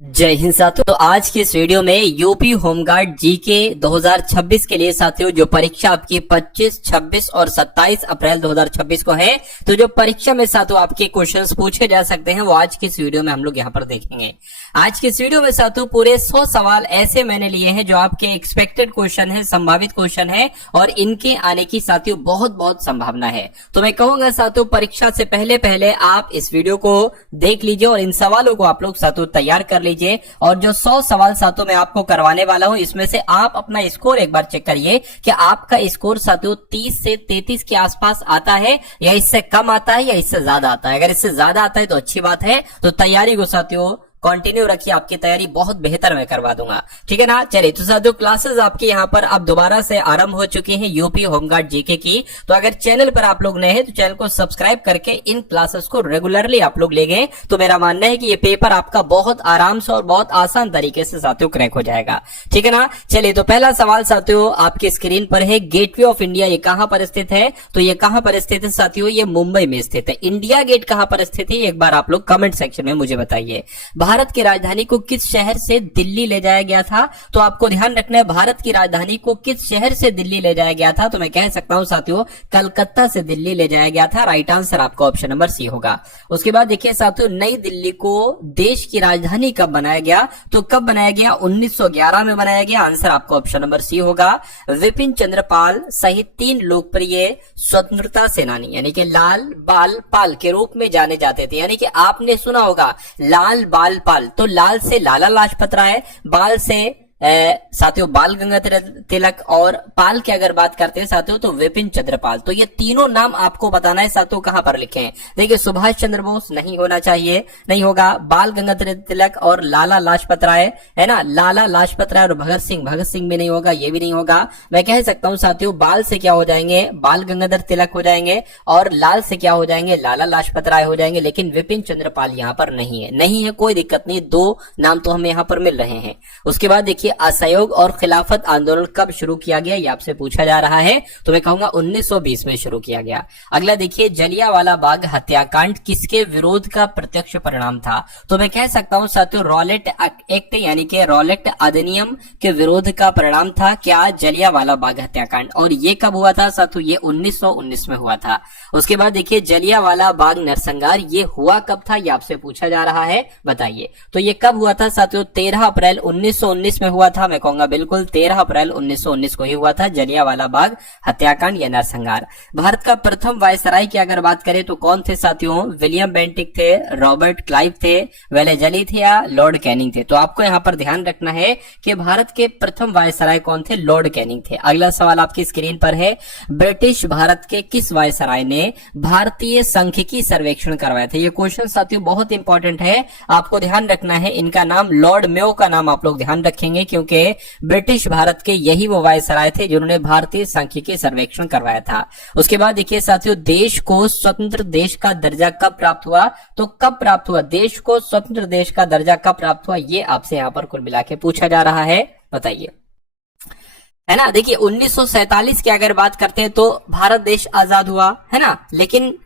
जय हिंद साथियों। तो आज की इस वीडियो में यूपी होमगार्ड जीके 2026 के लिए साथियों जो परीक्षा आपकी 25, 26 और 27 अप्रैल 2026 को है, तो जो परीक्षा में साथियों आपके क्वेश्चंस पूछे जा सकते हैं वो आज की इस वीडियो में हम लोग यहाँ पर देखेंगे। आज की इस वीडियो में साथियों पूरे 100 सवाल ऐसे मैंने लिए हैं जो आपके एक्सपेक्टेड क्वेश्चन है, संभावित क्वेश्चन है और इनके आने की साथियों बहुत बहुत संभावना है। तो मैं कहूंगा साथियों परीक्षा से पहले आप इस वीडियो को देख लीजिए और इन सवालों को आप लोग साथियों तैयार कर लीजिए। और जो 100 सवाल साथियों मैं आपको करवाने वाला हूं इसमें से आप अपना स्कोर एक बार चेक करिए कि आपका स्कोर साथियों 30 से 33 के आसपास आता है या इससे कम आता है या इससे ज्यादा आता है। अगर इससे ज्यादा आता है तो अच्छी बात है, तो तैयारी को साथियों कंटिन्यू रखिए, आपकी तैयारी बहुत बेहतर मैं करवा दूंगा, ठीक है ना। चलिए तो साथियों क्लासेस आपके यहाँ पर अब दोबारा से आरंभ हो चुकी हैं यूपी होमगार्ड जीके की। तो अगर चैनल पर आप लोग नए हैं तो चैनल को सब्सक्राइब करके इन क्लासेस को रेगुलरली आप लोग ले गए तो मेरा मानना है कि ये पेपर आपका बहुत आराम से और बहुत आसान तरीके से साथियों क्रैक हो जाएगा, ठीक है ना। चलिए तो पहला सवाल साथियों आपकी स्क्रीन पर है, गेटवे ऑफ इंडिया ये कहां पर स्थित है? तो ये कहां पर स्थित है साथियों? ये मुंबई में स्थित है। इंडिया गेट कहां पर स्थित है एक बार आप लोग कमेंट सेक्शन में मुझे बताइए। भारत की राजधानी को किस शहर से दिल्ली ले जाया गया था? तो आपको ध्यान रखना है भारत की राजधानी को किस शहर से दिल्ली ले जाया गया था? तो मैं कह सकता हूं साथियों कलकत्ता से दिल्ली ले जाया गया था। राइट आंसर आपका ऑप्शन नंबर सी होगा। उसके बाद देखिए साथियों नई दिल्ली को देश की राजधानी कब बनाया गया? तो कब बनाया गया? 1911 में बनाया गया। आंसर आपका ऑप्शन नंबर सी होगा। विपिन चंद्र पाल सहित 3 लोकप्रिय स्वतंत्रता सेनानी यानी कि लाल बाल पाल के रूप में जाने जाते थे, यानी कि आपने सुना होगा लाल बाल पाल। तो लाल से लाला लाजपत राय, बाल से साथियों बाल गंगाधर तिलक और पाल की अगर बात करते हैं साथियों तो विपिन चंद्र पाल। तो ये तीनों नाम आपको बताना है साथियों कहां पर लिखे हैं। देखिए सुभाष चंद्र बोस नहीं होना चाहिए, नहीं होगा। बाल गंगाधर तिलक और लाला लाजपत राय है ना, लाला लाजपत राय और भगत सिंह भी नहीं होगा, ये भी नहीं होगा। मैं कह सकता हूं साथियों बाल से क्या हो जाएंगे? बाल गंगाधर तिलक हो जाएंगे और लाल से क्या हो जाएंगे? लाला लाजपत राय हो जाएंगे। लेकिन विपिन चंद्र पाल यहाँ पर नहीं है, नहीं है कोई दिक्कत नहीं, 2 नाम तो हमें यहाँ पर मिल रहे हैं। उसके बाद देखिए असहयोग और खिलाफत आंदोलन कब शुरू किया गया? ये आपसे पूछा जा रहा है। तो मैं कहूंगा 1920 में शुरू किया गया। अगला देखिए जलियांवाला बाग हत्याकांड किसके विरोध का प्रत्यक्ष परिणाम था? तो मैं कह सकता हूं साथियों रॉलेट एक्ट यानी कि रॉलेट अधिनियम के विरोध का परिणाम था क्या? जलियांवाला बाग हत्याकांड। और ये कब हुआ था साथियों? ये 1919 में हुआ था। उसके बाद देखिए जलियांवाला बाग नरसंहार ये हुआ कब था? ये आपसे पूछा जा रहा है, बताइए। तो ये कब हुआ था साथियों? 13 अप्रैल 1919 में हुआ था। मैं कहूंगा बिल्कुल 13 अप्रैल 1919 को ही हुआ था जलियांवाला बाग हत्याकांड या नरसंहार। भारत का प्रथम वायसराय की अगर बात करें तो कौन थे साथियों? विलियम बेंटिक थे, रॉबर्ट क्लाइव थे, वेलेजली थे या लॉर्ड कैनिंग थे? तो आपको यहाँ पर ध्यान रखना है कि भारत के प्रथम वायसराय कौन थे? लॉर्ड कैनिंग थे। अगला सवाल आपकी स्क्रीन पर है, ब्रिटिश भारत के किस वायसराय ने भारतीय सांख्यिकी सर्वेक्षण करवाया था? ये क्वेश्चन साथियों बहुत इंपॉर्टेंट है, आपको ध्यान रखना है। इनका नाम लॉर्ड मेयो का नाम आप लोग ध्यान रखेंगे क्योंकि ब्रिटिश भारत के यही वो वायसराय थे जिन्होंने भारतीय सांख्यिकी सर्वेक्षण करवाया था। उसके बाद देखिए साथियों देश को स्वतंत्र देश का दर्जा कब प्राप्त हुआ? तो कब प्राप्त हुआ? देश को स्वतंत्र देश का दर्जा कब प्राप्त हुआ? ये आपसे यहाँ पर कुल मिला के पूछा जा रहा है, बताइए, है ना। देखिए 1947 की अगर बात करते हैं तो भारत देश आजाद हुआ, है ना। लेकिन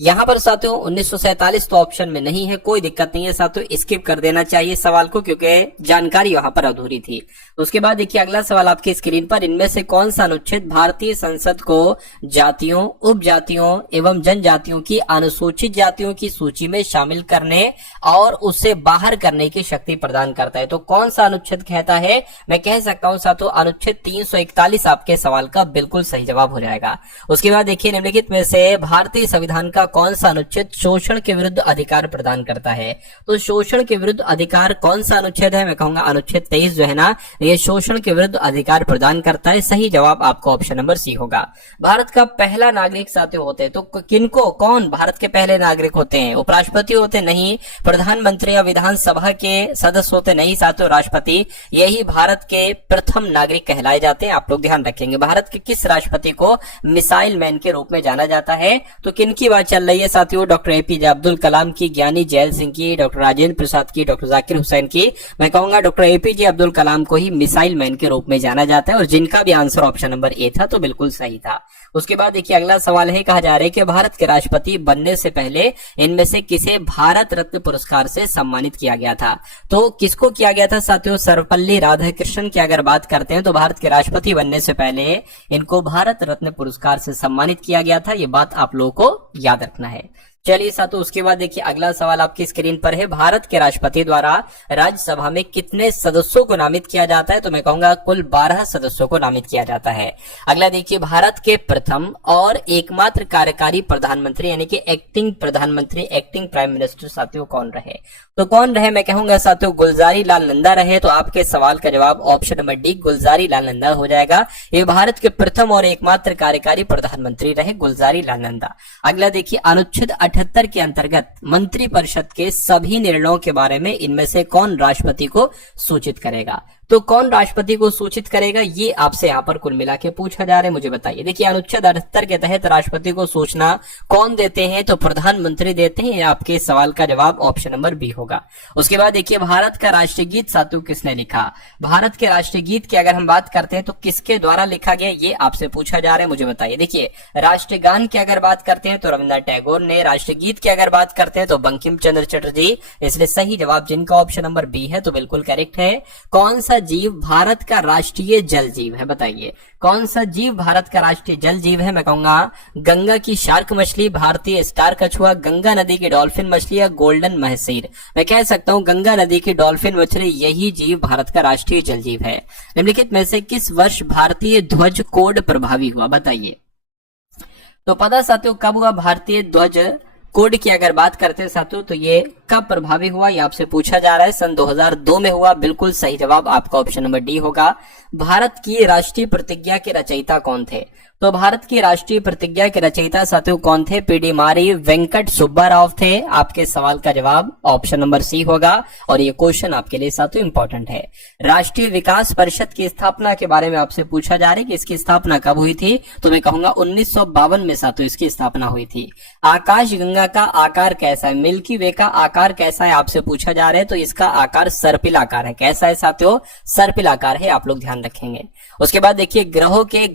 यहां पर साथियों 1947 तो ऑप्शन में नहीं है, कोई दिक्कत नहीं है साथियों, स्किप कर देना चाहिए सवाल को क्योंकि जानकारी यहां पर अधूरी थी। उसके बाद देखिए अगला सवाल आपकी स्क्रीन पर, इनमें से कौन सा अनुच्छेद भारतीय संसद को जातियों, उपजातियों एवं जनजातियों की अनुसूचित जातियों की सूची में शामिल करने और उससे बाहर करने की शक्ति प्रदान करता है? तो कौन सा अनुच्छेद कहता है? मैं कह सकता हूं साथियों अनुच्छेद 341 आपके सवाल का बिल्कुल सही जवाब हो जाएगा। उसके बाद देखिए निम्नलिखित में से भारतीय संविधान का कौन सा अनुच्छेद शोषण के विरुद्ध अधिकार प्रदान करता है? तो शोषण के विरुद्ध अधिकार कौन सा अनुच्छेद है? मैं कहूंगा अनुच्छेद 23 जो है ना, ये शोषण के विरुद्ध अधिकार प्रदान करता है। सही जवाब आपका ऑप्शन नंबर सी होगा। भारत का पहला नागरिक साथियों होते हैं तो किनको, कौन भारत के पहले नागरिक होते हैं? उपराष्ट्रपति होते नहीं, प्रधानमंत्री या विधानसभा के सदस्य होते नहीं साथियों, राष्ट्रपति यही भारत के प्रथम नागरिक कहलाए जाते हैं। आप लोग ध्यान रखेंगे भारत के किस राष्ट्रपति को मिसाइल मैन के रूप में जाना जाता है? तो किनकी बात चल रही है साथियों डॉक्टर एपीजे अब्दुल कलाम की, ज्ञानी जैल सिंह की, डॉक्टर राजेंद्र प्रसाद की, डॉक्टर जाकिर हुसैन की, मैं कहूंगा डॉक्टर एपीजे अब्दुल कलाम को ही मिसाइल मैन के रूप में जाना जाता है, और जिनका भी आंसर ऑप्शन नंबर ए था तो बिल्कुल सही था। उसके बाद देखिए अगला सवाल है, कहा जा रहा है कि भारत के राष्ट्रपति बनने से पहले इनमें से किसे भारत रत्न पुरस्कार से सम्मानित किया गया था? तो किसको किया गया था साथियों? सर्वपल्ली राधाकृष्णन की अगर बात करते हैं तो भारत के राष्ट्रपति बनने से पहले इनको भारत रत्न पुरस्कार से सम्मानित किया गया था। ये बात आप लोगों को याद रखना है। चलिए साथियों उसके बाद देखिए अगला सवाल आपकी स्क्रीन पर है, भारत के राष्ट्रपति द्वारा राज्यसभा में कितने सदस्यों को नामित किया जाता है? तो मैं कहूंगा कुल 12 सदस्यों को नामित किया जाता है। अगला देखिए, भारत के प्रथम और एकमात्र कार्यकारी प्रधानमंत्री यानी कि एक्टिंग प्रधानमंत्री, एक्टिंग प्राइम मिनिस्टर साथियों कौन रहे? तो कौन रहे? मैं कहूंगा साथियों गुलजारी लाल नंदा रहे। तो आपके सवाल का जवाब option number D Gulzari Lal Nanda हो जाएगा। ये भारत के प्रथम और एकमात्र कार्यकारी प्रधानमंत्री रहे गुलजारी लाल नंदा। अगला देखिए, अनुच्छेद 78 के अंतर्गत मंत्रिपरिषद के सभी निर्णयों के बारे में इनमें से कौन राष्ट्रपति को सूचित करेगा? तो कौन राष्ट्रपति को सूचित करेगा, ये आपसे यहाँ पर कुल मिला के पूछा जा रहा है, मुझे बताइए। देखिए अनुच्छेद 78 के तहत राष्ट्रपति को सूचना कौन देते हैं? तो प्रधानमंत्री देते हैं। आपके सवाल का जवाब ऑप्शन नंबर बी होगा। उसके बाद देखिए, भारत का राष्ट्रीय गीत साथियों किसने लिखा? भारत के राष्ट्रीय गीत की अगर हम बात करते हैं तो किसके द्वारा लिखा गया, ये आपसे पूछा जा रहा है, मुझे बताइए। देखिए राष्ट्रीय गान की अगर बात करते हैं तो रविन्द्रनाथ टैगोर ने, राष्ट्रीय गीत की अगर बात करते हैं तो बंकिम चंद्र चटर्जी। इसलिए सही जवाब जिनका ऑप्शन नंबर बी है तो बिल्कुल करेक्ट है। कौन सा जीव भारत का राष्ट्रीय जल जीव है? बताइए कौन सा जीव भारत का राष्ट्रीय जल जीव है? मैं कहूंगा गंगा की शार्क मछली, भारतीय स्टार कछुआ, गंगा नदी की डॉल्फिन मछली या गोल्डन महसीर। मैं कह सकता हूं गंगा नदी की डॉल्फिन मछली, यही जीव भारत का राष्ट्रीय जल जीव है। निम्नलिखित में से किस वर्ष भारतीय ध्वज कोड प्रभावी हुआ? बताइए। तो पता साथियों कब हुआ भारतीय ध्वज कोड की अगर बात करते हैं साथियों तो ये कब प्रभावी हुआ, ये आपसे पूछा जा रहा है। सन 2002 में हुआ। बिल्कुल सही जवाब आपका ऑप्शन नंबर डी होगा। भारत की राष्ट्रीय प्रतिज्ञा के रचयिता कौन थे? तो भारत की राष्ट्रीय प्रतिज्ञा के रचयिता साथियों कौन थे? पीडी मारी, वेंकट सुब्बा राव थे। आपके सवाल का जवाब ऑप्शन नंबर सी होगा। और ये क्वेश्चन आपके लिए साथियों इंपॉर्टेंट है। राष्ट्रीय विकास परिषद की स्थापना के बारे में आपसे पूछा जा रहा है कि इसकी स्थापना कब हुई थी? तो मैं कहूंगा 1952 में साथियों इसकी स्थापना हुई थी। आकाश गंगा का आकार कैसा है? मिल्की वे का आकार कैसा है आपसे पूछा जा रहा है। तो इसका आकार सर्पिल आकार है। कैसा है साथियों? सर्पिल आकार है, आप लोग ध्यान रखेंगे। उसके बाद देखिए, ग्रहों के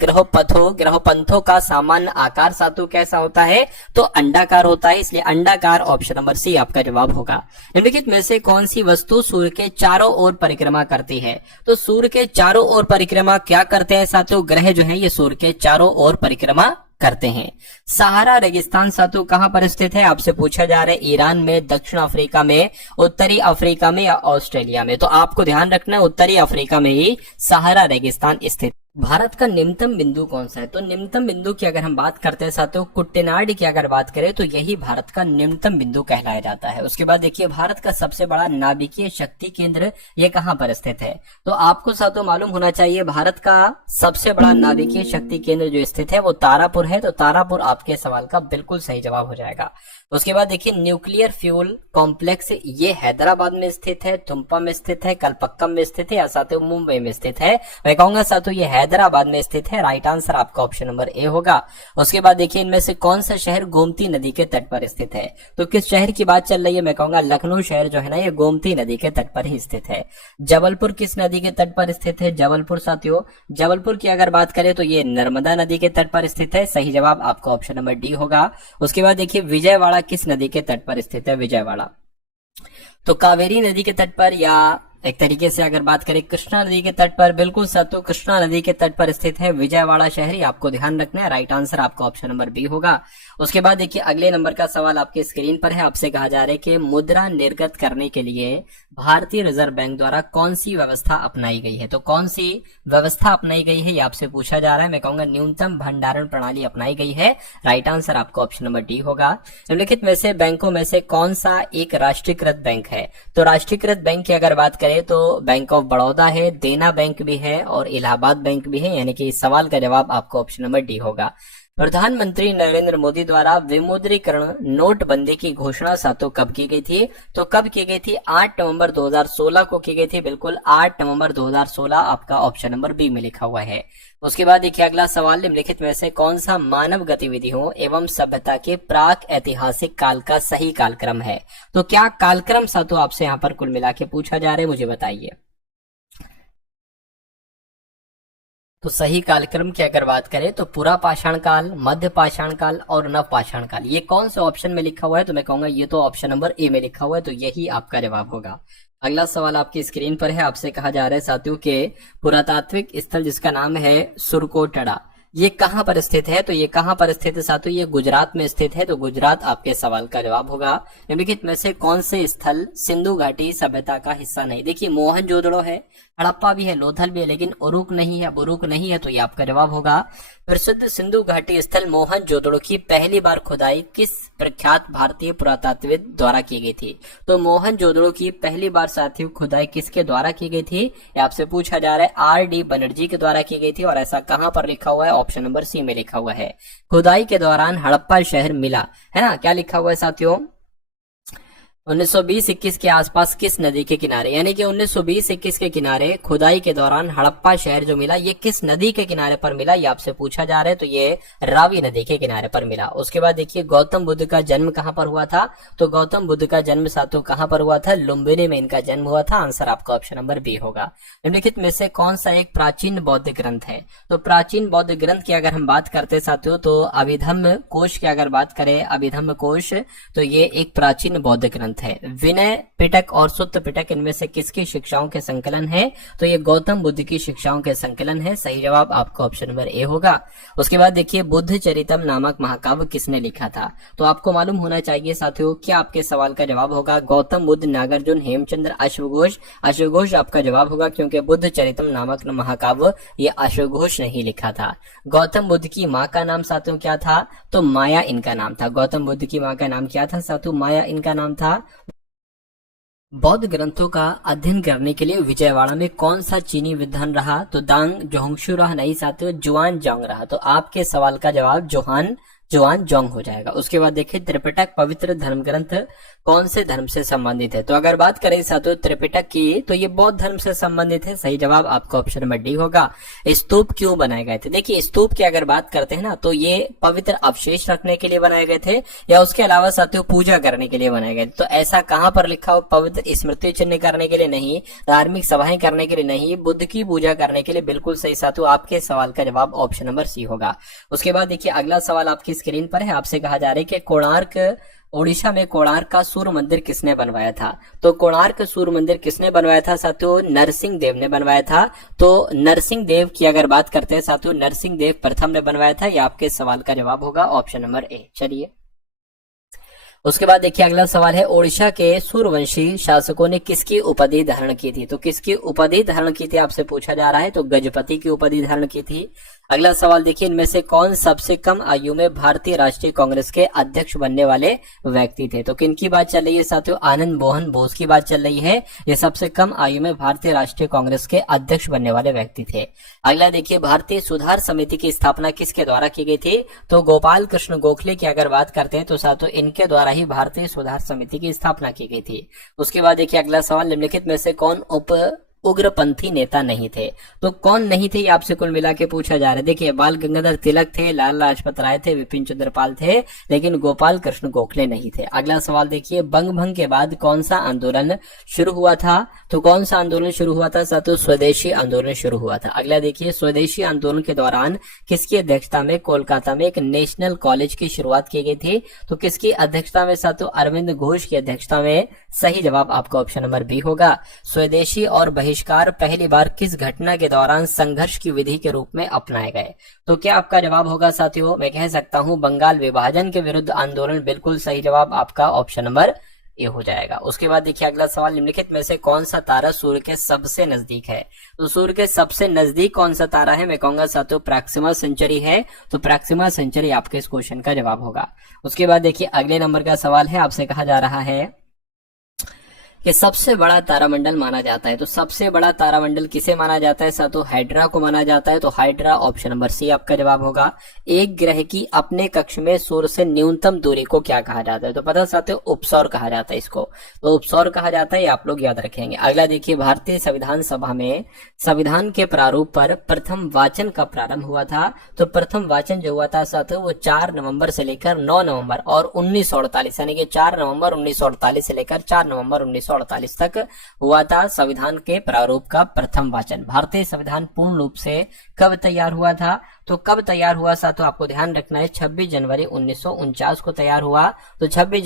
ग्रहोपंथों का सामान्य आकार साथियों कैसा होता है? तो अंडाकार होता है। इसलिए अंडाकार ऑप्शन नंबर सी आपका जवाब होगा। निम्नलिखित में से कौन सी वस्तु सूर्य के चारों ओर परिक्रमा करती है? तो सूर्य के चारों ओर परिक्रमा क्या करते हैं साथियों? ग्रह जो है ये सूर्य के चारों ओर परिक्रमा करते हैं। सहारा रेगिस्तान साथियों कहां पर स्थित है? आपसे पूछा जा रहा है ईरान में, दक्षिण अफ्रीका में, उत्तरी अफ्रीका में या ऑस्ट्रेलिया में। तो आपको ध्यान रखना है उत्तरी अफ्रीका में ही सहारा रेगिस्तान स्थित। भारत का निम्नतम बिंदु कौन सा है? तो निम्नतम बिंदु की अगर हम बात करते हैं साथियों कुट्टेनाड की अगर बात करें तो यही भारत का निम्नतम बिंदु कहलाया जाता है। उसके बाद देखिए, भारत का सबसे बड़ा नाभिकीय शक्ति केंद्र ये कहां पर स्थित है? तो आपको साथियों मालूम होना चाहिए भारत का सबसे बड़ा नाभिकीय शक्ति केंद्र जो स्थित है वो तारापुर है। तो तारापुर आपके सवाल का बिल्कुल सही जवाब हो जाएगा। उसके बाद देखिए, न्यूक्लियर फ्यूल कॉम्प्लेक्स ये हैदराबाद में स्थित है, तुम्पा में स्थित है, कलपक्कम में स्थित है या साथियों मुंबई में स्थित है? मैं कहूंगा साथियों ये हैदराबाद में स्थित है। राइट आंसर आपका ऑप्शन नंबर ए होगा। उसके बाद देखिए, इनमें से कौन सा शहर गोमती नदी के तट पर स्थित है? तो किस शहर की बात चल रही है? मैं कहूंगा लखनऊ शहर जो है ना ये गोमती नदी के तट पर ही स्थित है। जबलपुर किस नदी के तट पर स्थित है? जबलपुर साथियों, जबलपुर की अगर बात करें तो ये नर्मदा नदी के तट पर स्थित है। सही जवाब आपका ऑप्शन नंबर डी होगा। उसके बाद देखिए, विजयवाड़ा किस नदी के तट पर स्थित है? विजयवाड़ा तो कावेरी नदी के तट पर या एक तरीके से अगर बात करें कृष्णा नदी के तट पर। बिल्कुल साथियों कृष्णा नदी के तट पर स्थित है विजयवाड़ा शहर। आपको ध्यान रखना है। राइट आंसर आपका ऑप्शन नंबर बी होगा। उसके बाद देखिए, अगले नंबर का सवाल आपके स्क्रीन पर है। आपसे कहा जा रहा है कि मुद्रा निर्गत करने के लिए भारतीय रिजर्व बैंक द्वारा कौन सी व्यवस्था अपनाई गई है? तो कौन सी व्यवस्था अपनाई गई है ये आपसे पूछा जा रहा है। मैं कहूंगा न्यूनतम भंडारण प्रणाली अपनाई गई है। राइट आंसर आपका ऑप्शन नंबर डी होगा। निम्नलिखित में से बैंकों में से कौन सा एक राष्ट्रीयकृत बैंक है? तो राष्ट्रीयकृत बैंक की अगर बात करें तो बैंक ऑफ बड़ौदा है, देना बैंक भी है और इलाहाबाद बैंक भी है। यानी कि इस सवाल का जवाब आपको ऑप्शन नंबर डी होगा। प्रधानमंत्री नरेंद्र मोदी द्वारा विमुद्रीकरण नोटबंदी की घोषणा सातों कब की गई थी? तो कब की गई थी? 8 नवंबर 2016 को की गई थी। बिल्कुल 8 नवंबर 2016 आपका ऑप्शन नंबर बी में लिखा हुआ है। उसके बाद देखिए अगला सवाल, निम्नलिखित में से कौन सा मानव गतिविधियों एवं सभ्यता के प्राक ऐतिहासिक काल का सही कालक्रम है? तो क्या कालक्रम सातों आपसे यहाँ पर कुल मिला के पूछा जा रहा है, मुझे बताइए। तो सही कालक्रम की अगर बात करें तो पूरा पाषाण काल, मध्य पाषाण काल और नव पाषाण काल, ये कौन से ऑप्शन में लिखा हुआ है? तो मैं कहूंगा ये तो ऑप्शन नंबर ए में लिखा हुआ है, तो यही आपका जवाब होगा। अगला सवाल आपकी स्क्रीन पर है, आपसे कहा जा रहा है साथियों के पुरातात्विक स्थल जिसका नाम है सुरकोटड़ा, ये कहां पर स्थित है? तो ये कहां पर स्थित है साथियों? ये गुजरात में स्थित है, तो गुजरात आपके सवाल का जवाब होगा। निम्नलिखित में से कौन से स्थल सिंधु घाटी सभ्यता का हिस्सा नहीं? देखिए मोहनजोदड़ो है, हड़प्पा भी है, लोथल भी है, लेकिन उरुक नहीं है, बुरुक नहीं है, तो ये आपका जवाब होगा। प्रसिद्ध सिंधु घाटी स्थल मोहनजोदड़ो की पहली बार खुदाई किस प्रख्यात भारतीय पुरातत्वविद द्वारा की गई थी? तो मोहनजोदड़ो की पहली बार साथियों खुदाई किसके द्वारा की गई थी? ये आपसे पूछा जा रहा है। आर.डी. बनर्जी के द्वारा की गई थी, और ऐसा कहां पर लिखा हुआ है? ऑप्शन नंबर सी में लिखा हुआ है। खुदाई के दौरान हड़प्पा शहर मिला, है ना? क्या लिखा हुआ है साथियों? 1920-21 के आसपास किस नदी के किनारे, यानी कि 1920-21 के किनारे खुदाई के दौरान हड़प्पा शहर जो मिला, ये किस नदी के किनारे पर मिला? ये आपसे पूछा जा रहा है, तो ये रावी नदी के किनारे पर मिला। उसके बाद देखिए गौतम बुद्ध का जन्म कहां पर हुआ था? तो गौतम बुद्ध का जन्म साथियों कहां पर हुआ था? लुम्बिनी में इनका जन्म हुआ था। आंसर आपका ऑप्शन नंबर बी होगा। निम्नलिखित में से कौन सा एक प्राचीन बौद्ध ग्रंथ है? तो प्राचीन बौद्ध ग्रंथ की अगर हम बात करते साथियों, तो अभिधम्म कोश की अगर बात करें, अभिधम्म कोश, तो ये एक प्राचीन बौद्ध ग्रंथ है। विनय पिटक और सुत्त पिटक इनमें से किसकी शिक्षाओं के संकलन है? तो ये गौतम बुद्ध की शिक्षाओं के संकलन है। सही जवाब आपका ऑप्शन नंबर ए होगा। उसके बाद देखिए बुद्ध चरितम नामक महाकाव्य किसने लिखा था? तो आपको मालूम होना चाहिए साथियों, क्या आपके सवाल का जवाब होगा गौतम बुद्ध, नागार्जुन, हेमचंद्र, अश्वघोष। अश्वघोष आपका जवाब होगा, क्योंकि बुद्ध चरितम नामक महाकाव्य ये अश्वघोष नहीं लिखा था। गौतम बुद्ध की माँ का नाम साथियों क्या था? तो माया इनका नाम था। गौतम बुद्ध की माँ का नाम क्या था साथियों? माया इनका नाम था। बौद्ध ग्रंथों का अध्ययन करने के लिए विजयवाड़ा में कौन सा चीनी विद्वान रहा? तो दांग जोंगशू रहा नहीं साथियों, जुआन जोंग रहा। तो आपके सवाल का जवाब जुआन जोंग हो जाएगा। उसके बाद देखिए त्रिपिटक पवित्र धर्म ग्रंथ कौन से धर्म से संबंधित है? तो अगर बात करें साथियों त्रिपिटक की, तो ये बौद्ध धर्म से संबंधित है। सही जवाब आपका ऑप्शन नंबर डी होगा। स्तूप क्यों बनाए गए थे? देखिए स्तूप की अगर बात करते हैं ना, तो ये पवित्र अवशेष रखने के लिए बनाए गए थे, या उसके अलावा साथियों पूजा करने के लिए बनाए गए थे। तो ऐसा कहां पर लिखा हो? पवित्र स्मृति चिन्ह करने के लिए नहीं, धार्मिक सभाएं करने के लिए नहीं, बुद्ध की पूजा करने के लिए। बिल्कुल सही साथियों, आपके सवाल का जवाब ऑप्शन नंबर सी होगा। उसके बाद देखिए अगला सवाल आपकी स्क्रीन पर है, आपसे कहा जा रहा है कि कोणार्क, ओडिशा में कोणार्क का सूर्य मंदिर किसने बनवाया था? तो कोणार्क सूर्य मंदिर किसने बनवाया था साथियों? नरसिंह देव ने बनवाया था। तो नरसिंह देव की अगर बात करते हैं साथियों, नरसिंह देव प्रथम ने बनवाया था। यह आपके सवाल का जवाब होगा ऑप्शन नंबर ए। चलिए उसके बाद देखिए अगला सवाल है, ओडिशा के सूर्यवंशी शासकों ने किसकी उपाधि धारण की थी? तो किसकी उपाधि धारण की थी आपसे पूछा जा रहा है, तो गजपति की उपाधि धारण की थी। अगला सवाल देखिए, इनमें से कौन सबसे कम आयु में भारतीय राष्ट्रीय कांग्रेस के अध्यक्ष बनने वाले व्यक्ति थे? तो किनकी बात चल रही है साथियों? आनंद मोहन बोस की बात चल रही है। ये सबसे कम आयु में भारतीय राष्ट्रीय कांग्रेस के अध्यक्ष बनने वाले व्यक्ति थे। अगला देखिए, भारतीय सुधार समिति की स्थापना किसके द्वारा की गई थी? तो गोपाल कृष्ण गोखले की अगर बात करते हैं तो साथियों इनके द्वारा ही भारतीय सुधार समिति की स्थापना की गई थी। उसके बाद देखिए अगला सवाल, निम्नलिखित में से कौन उग्रपंथी नेता नहीं थे? तो कौन नहीं थे आपसे कुल मिला के पूछा जा रहा है। देखिए बाल गंगाधर तिलक थे, लाला लाजपत राय थे, विपिन चंद्र पाल थे, लेकिन गोपाल कृष्ण गोखले नहीं थे। अगला सवाल देखिए, बंग भंग के बाद कौन सा आंदोलन शुरू हुआ था? तो कौन सा आंदोलन शुरू हुआ था साथियों? स्वदेशी आंदोलन शुरू हुआ था। अगला देखिए, स्वदेशी आंदोलन के दौरान किसकी अध्यक्षता में कोलकाता में एक नेशनल कॉलेज की शुरुआत की गई थी? तो किसकी अध्यक्षता में साथियों? अरविंद घोष की अध्यक्षता में। सही जवाब आपका ऑप्शन नंबर बी होगा। स्वदेशी और बहिष्कार पहली बार किस घटना के दौरान संघर्ष की विधि के रूप में अपनाए गए? तो क्या आपका जवाब होगा साथियों? मैं कह सकता हूं बंगाल विभाजन के विरुद्ध आंदोलन। बिल्कुल सही जवाब आपका ऑप्शन नंबर ए हो जाएगा। उसके बाद देखिए अगला सवाल, निम्नलिखित में से कौन सा तारा सूर्य के सबसे नजदीक है? तो सूर्य के सबसे नजदीक कौन सा तारा है? मैं कहूंगा साथियों प्रैक्सिमा सेंचुरी है। तो प्रैक्सिमा सेंचुरी आपके इस क्वेश्चन का जवाब होगा। उसके बाद देखिए अगले नंबर का सवाल है, आपसे कहा जा रहा है कि सबसे बड़ा तारामंडल माना जाता है। तो सबसे बड़ा तारामंडल किसे माना जाता है साथियों? हाइड्रा को माना जाता है। तो हाइड्रा ऑप्शन नंबर सी आपका जवाब होगा। एक ग्रह की अपने कक्ष में सूर्य से न्यूनतम दूरी को क्या कहा जाता है? तो पता साथियों उपसौर कहा जाता है इसको। तो उपसौर कहा जाता है, ये आप लोग याद रखेंगे। अगला देखिए, भारतीय संविधान सभा में संविधान के प्रारूप पर प्रथम वाचन कब प्रारंभ हुआ था? तो प्रथम वाचन जो हुआ था साथियों वो 4 नवंबर से लेकर 9 नवंबर और 1948, यानी कि 4 नवंबर 1948 से लेकर 4 नवंबर 1948 तक हुआ था संविधान के प्रारूप का प्रथम वाचन। भारतीय संविधान पूर्ण रूप से कब तैयार हुआ था? तो कब तैयार हुआ साथियों आपको ध्यान रखना है, 26 जनवरी 1949 को तैयार हुआ। तो 26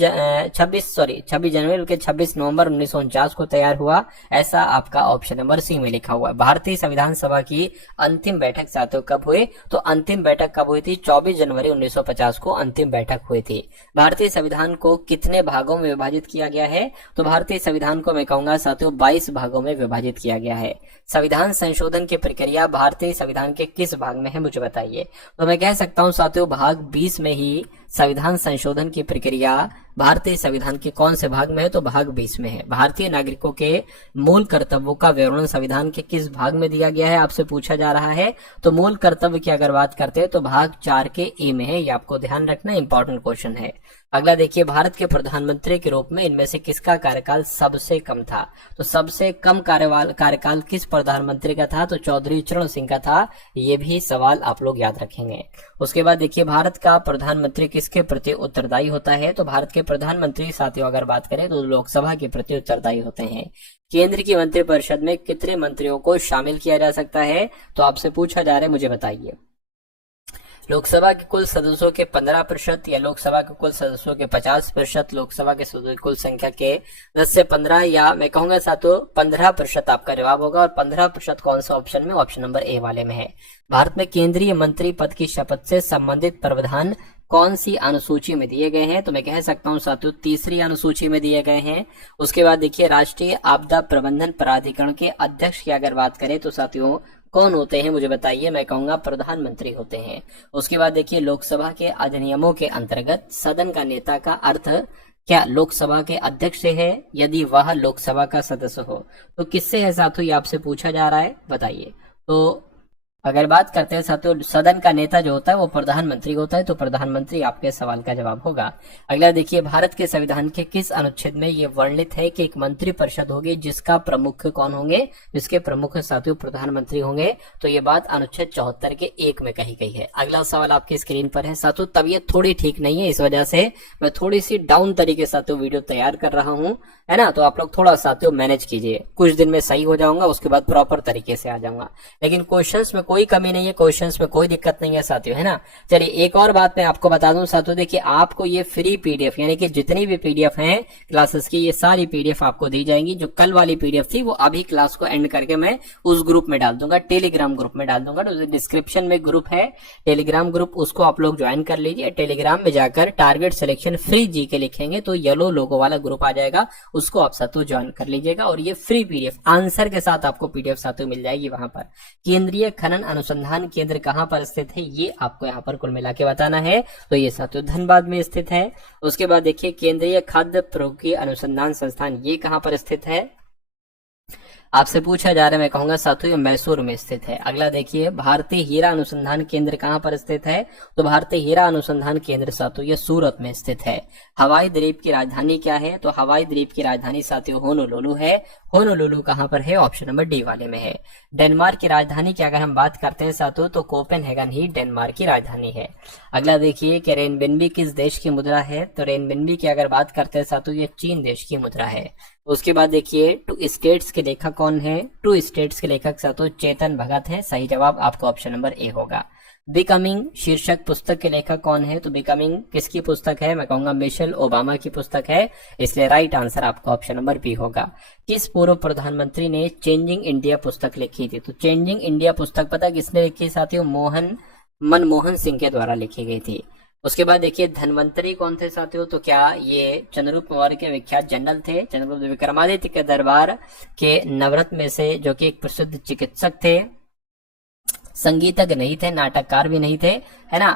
जनवरी के 26 नवंबर 1949 को तैयार हुआ, ऐसा आपका ऑप्शन नंबर सी में लिखा हुआ है। भारतीय संविधान सभा की अंतिम बैठक साथियों कब हुई? तो अंतिम बैठक कब हुई थी? 24 जनवरी 1950 को अंतिम बैठक हुई थी। भारतीय संविधान को कितने भागों में विभाजित किया गया है? तो भारतीय संविधान को मैं कहूंगा साथियों 22 भागों में विभाजित किया गया है। संविधान संशोधन की प्रक्रिया भारतीय संविधान के किस भाग में है मुझे बताइए? तो मैं कह सकता हूं साथियों भाग 20 में ही संविधान संशोधन की प्रक्रिया भारतीय संविधान के कौन से भाग में है? तो भाग 20 में है। भारतीय नागरिकों के मूल कर्तव्यों का विवरण संविधान के किस भाग में दिया गया है आपसे पूछा जा रहा है। तो मूल कर्तव्य की अगर बात करते हैं तो भाग 4 के ए में है, ये आपको ध्यान रखना, इंपॉर्टेंट क्वेश्चन है। अगला देखिए, भारत के प्रधानमंत्री के रूप में इनमें से किसका कार्यकाल सबसे कम था? तो सबसे कम कार्यकाल किस प्रधानमंत्री का था? तो चौधरी चरण सिंह का था। ये भी सवाल आप लोग याद रखेंगे। उसके बाद देखिए, भारत का प्रधानमंत्री किसके प्रति उत्तरदायी होता है? तो भारत के प्रधानमंत्री साथियों अगर बात करें तो लोकसभा के प्रति उत्तरदायी होते हैं। केंद्र की मंत्रिपरिषद में कितने मंत्रियों को शामिल किया जा सकता है? तो आपसे पूछा जा रहा है, मुझे बताइए। लोकसभा के कुल सदस्यों के 15% या लोकसभा के कुल सदस्यों के 50%, लोकसभा के सदस्यों की कुल संख्या के 10 से 15, या मैं कहूंगा साथियों 15% आपका जवाब होगा। और 15% कौन सा ऑप्शन में? ऑप्शन नंबर ए वाले में है। भारत में केंद्रीय मंत्री पद की शपथ से संबंधित प्रावधान कौन सी अनुसूची में दिए गए हैं? तो मैं कह सकता हूं साथियों तीसरी अनुसूची में दिए गए हैं। उसके बाद देखिए, राष्ट्रीय आपदा प्रबंधन प्राधिकरण के अध्यक्ष की अगर बात करें तो साथियों कौन होते हैं मुझे बताइए? मैं कहूंगा प्रधानमंत्री होते हैं। उसके बाद देखिए, लोकसभा के अधिनियमों के अंतर्गत सदन का नेता का अर्थ क्या लोकसभा के अध्यक्ष से है? यदि वह लोकसभा का सदस्य हो तो किससे है साथियों? ये आपसे पूछा जा रहा है, बताइए। तो अगर बात करते हैं साथियों सदन का नेता जो होता है वो प्रधानमंत्री होता है, तो प्रधानमंत्री आपके सवाल का जवाब होगा। अगला देखिए, भारत के संविधान के किस अनुच्छेद में ये वर्णित है कि एक मंत्री परिषद होगी जिसका प्रमुख कौन होंगे? जिसके प्रमुख साथियों प्रधानमंत्री होंगे। तो ये बात अनुच्छेद 74 के 1 में कही गई है। अगला सवाल आपकी स्क्रीन पर है साथियों। तबीयत थोड़ी ठीक नहीं है, इस वजह से मैं थोड़ी सी डाउन तरीके साथियों वीडियो तैयार कर रहा हूँ, है ना। तो आप लोग थोड़ा साथियों मैनेज कीजिए, कुछ दिन में सही हो जाऊंगा, उसके बाद प्रॉपर तरीके से आ जाऊंगा। लेकिन क्वेश्चंस में कोई कमी नहीं है, क्वेश्चंस में कोई दिक्कत नहीं है साथियों, है ना। चलिए एक और बात मैं आपको बता दूं साथियों, देखिए आपको ये फ्री पीडीएफ यानी कि जितनी भी पीडीएफ हैं क्लासेस की, ये सारी पीडीएफ आपको दी जाएंगी। जो कल वाली पीडीएफ थी वो अभी क्लास को एंड करके मैं उस ग्रुप में डाल दूंगा, टेलीग्राम ग्रुप में डाल दूंगा। तो डिस्क्रिप्शन में ग्रुप है टेलीग्राम ग्रुप, उसको आप लोग ज्वाइन कर लीजिए। टेलीग्राम में जाकर टारगेट सिलेक्शन फ्री जी के लिखेंगे तो येलो लोगो वाला ग्रुप आ जाएगा, उसको आप साथियों ज्वाइन कर लीजिएगा। और ये फ्री पीडीएफ आंसर के साथ आपको पीडीएफ साथियों मिल जाएगी वहां पर। केंद्रीय खनन अनुसंधान केंद्र कहां पर स्थित है ये आपको यहाँ पर कुल मिला के बताना है। तो ये साथियों धनबाद में स्थित है। उसके बाद देखिए केंद्रीय खाद्य प्रौद्योगिकी अनुसंधान संस्थान ये कहां पर स्थित है आपसे पूछा जा रहा है। मैं कहूंगा साथियों ये मैसूर में स्थित है। अगला देखिए भारतीय हीरा अनुसंधान केंद्र कहां पर स्थित है? तो भारतीय हीरा अनुसंधान केंद्र साथियों ये सूरत में स्थित है। हवाई द्वीप की राजधानी क्या है? तो हवाई द्वीप की राजधानी साथियों होनोलुलु है। होनोलुलु कहां पर है? ऑप्शन नंबर डी वाले में है। डेनमार्क की राजधानी की अगर हम बात करते हैं साथियों तो कोपेनहेगन ही डेनमार्क की राजधानी है। अगला देखिए कि रेनबिन्बी किस देश की मुद्रा है? तो रेनबिन्बी की अगर बात करते हैं साथियों ये चीन देश की मुद्रा है। उसके बाद देखिए टू स्टेट्स के लेखक कौन है? टू स्टेट्स के लेखक साथियों चेतन भगत है। सही जवाब आपका ऑप्शन नंबर ए होगा। बिकमिंग शीर्षक पुस्तक के लेखक कौन है? तो बिकमिंग किसकी पुस्तक है? मैं कहूंगा मिशेल ओबामा की पुस्तक है, इसलिए राइट आंसर आपका ऑप्शन नंबर बी होगा। किस पूर्व प्रधानमंत्री ने चेंजिंग इंडिया पुस्तक लिखी थी? तो चेंजिंग इंडिया पुस्तक पता किसने लिखी साथियों? मनमोहन सिंह के द्वारा लिखी गई थी। उसके बाद देखिए धनवंतरी कौन थे साथियों? तो क्या ये चंद्रगुप्त मौर्य के विख्यात जनरल थे। चंद्रगुप्त विक्रमादित्य के दरबार के नवरत्न में से जो कि एक प्रसिद्ध चिकित्सक थे, संगीतज्ञ नहीं थे, नाटककार भी नहीं थे, है ना,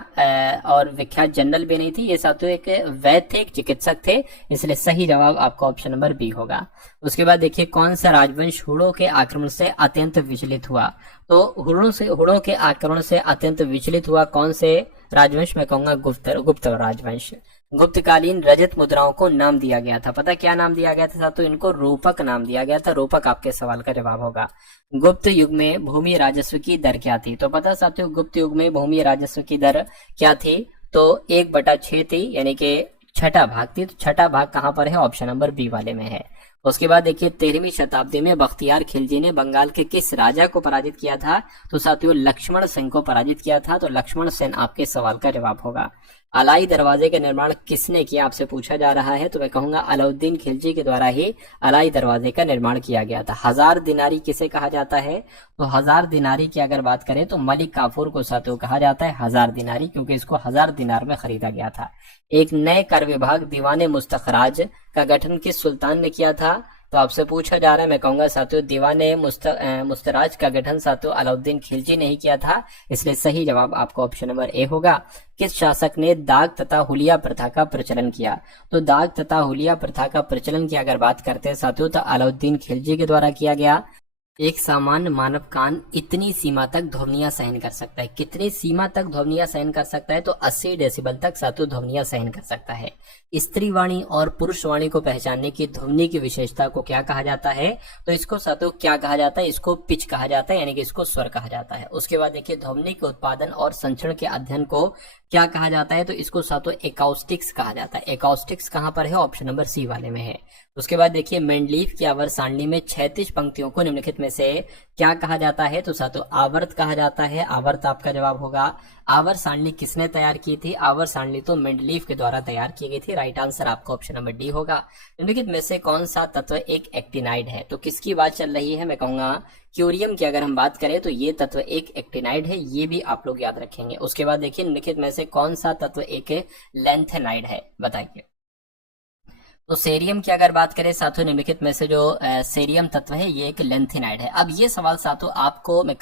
और विख्यात जनरल भी नहीं थी। ये सातों एक वैद्य थे, एक चिकित्सक थे, इसलिए सही जवाब आपका ऑप्शन नंबर बी होगा। उसके बाद देखिए कौन सा राजवंश हुड़ों के आक्रमण से अत्यंत विचलित हुआ। तो हुड़ों के आक्रमण से अत्यंत विचलित हुआ कौन से राजवंश, मैं कहूंगा गुप्त राजवंश। गुप्तकालीन रजत मुद्राओं को नाम दिया गया था, पता क्या नाम दिया गया था साथियों, इनको रूपक नाम दिया गया था। रूपक आपके सवाल का जवाब होगा। गुप्त युग में भूमि राजस्व की दर क्या थी, तो पता साथियों गुप्त युग में भूमि राजस्व की दर क्या थी, तो 1/6 थी, यानी कि छठा भाग थी। तो छठा भाग कहां पर है, ऑप्शन नंबर बी वाले में है। उसके बाद देखिए 13वीं शताब्दी में बख्तियार खिलजी ने बंगाल के किस राजा को पराजित किया था, तो साथियों लक्ष्मण सेन को पराजित किया था। तो लक्ष्मण सेन आपके सवाल का जवाब होगा। अलाई दरवाजे का निर्माण किसने किया, आपसे पूछा जा रहा है, तो मैं कहूंगा अलाउद्दीन खिलजी के द्वारा ही अलाई दरवाजे का निर्माण किया गया था। 1000 दिनारी किसे कहा जाता है, तो 1000 दिनारी की अगर बात करें तो मलिक काफूर को साथियों कहा जाता है 1000 दिनारी, क्योंकि इसको 1000 दिनार में खरीदा गया था। एक नए कर विभाग दीवाने मुस्तखराज का गठन किस सुल्तान ने किया था, तो आपसे पूछा जा रहा है, मैं कहूंगा साथियों दीवाने मुस्तराज का गठन साथियों अलाउद्दीन खिलजी ने ही किया था, इसलिए सही जवाब आपका ऑप्शन नंबर ए होगा। किस शासक ने दाग तथा हुलिया प्रथा का प्रचलन किया, तो दाग तथा हुलिया प्रथा का प्रचलन की अगर बात करते हैं साथियों तो अलाउद्दीन खिलजी के द्वारा किया गया। एक सामान्य मानव कान इतनी सीमा तक ध्वनियां सहन कर सकता है, कितनी सीमा तक ध्वनियां सहन कर सकता है, तो 80 डेसिबल तक साथियों ध्वनियां सहन कर सकता है। स्त्री वाणी और पुरुष वाणी को पहचानने की ध्वनि की विशेषता को क्या कहा जाता है, तो इसको साथियों क्या कहा जाता है, इसको पिच कहा जाता है, यानी कि इसको स्वर कहा जाता है। उसके बाद देखिए ध्वनि के उत्पादन और संचरण के अध्ययन को क्या कहा जाता है, तो इसको साथियों एकॉस्टिक्स कहा जाता है। एकॉस्टिक्स कहां पर है, ऑप्शन नंबर सी वाले में है। उसके बाद देखिए मेंडलीफ की आवर्त सारणी में 36 पंक्तियों को निम्नलिखित में से क्या कहा जाता है, तो साथियों आवर्त कहा जाता है। आवर्त आपका जवाब होगा। आवर्त सारणी किसने तैयार की थी, आवर्त सारणी तो मेंडलीफ के द्वारा तैयार की गई थी। राइट आंसर आपका ऑप्शन नंबर डी होगा। निम्नलिखित में से कौन सा तत्व एक एक्टिनाइड है, तो किसकी बात चल रही है, मैं कहूंगा क्यूरियम की अगर हम बात करें तो ये तत्व एक एक्टिनाइड है, ये भी आप लोग याद रखेंगे। उसके बाद देखिए निम्नलिखित में से कौन सा तत्व एक लेंथेनाइड है, बताइए। तो सेरियम की अगर बात करें साथियों निम्नलिखित में से जो सेरियम तत्व है ये एक लेंथेनाइड है। अब ये सवाल साथियों आपको मैं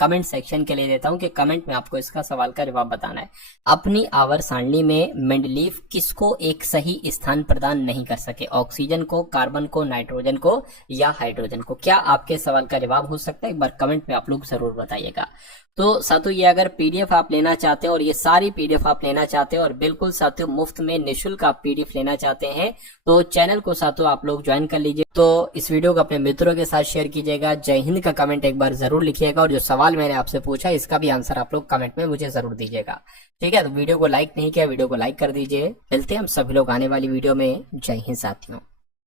कमेंट सेक्शन के लिए देता हूं कि कमेंट में आपको इसका सवाल का जवाब बताना है। अपनी आवर्त सारणी में मेंडलीफ किसको एक सही स्थान प्रदान नहीं कर सके, ऑक्सीजन को, कार्बन को, नाइट्रोजन को या हाइड्रोजन को, क्या आपके सवाल का जवाब हो सकता है, एक बार कमेंट में आप लोग जरूर बताइएगा। तो साथियों ये अगर पीडीएफ आप लेना चाहते हैं और ये सारी पीडीएफ आप लेना चाहते हैं और बिल्कुल साथियों मुफ्त में निःशुल्क आप पीडीएफ लेना चाहते हैं तो चैनल को साथियों आप लोग ज्वाइन कर लीजिए। तो इस वीडियो को अपने मित्रों के साथ शेयर कीजिएगा। जय हिंद का कमेंट एक बार जरूर लिखिएगा और जो सवाल मैंने आपसे पूछा इसका भी आंसर आप लोग कमेंट में मुझे जरूर दीजिएगा। ठीक है, तो वीडियो को लाइक नहीं किया, वीडियो को लाइक कर दीजिए। मिलते हैं हम सभी लोग आने वाली वीडियो में। जय हिंद साथियों।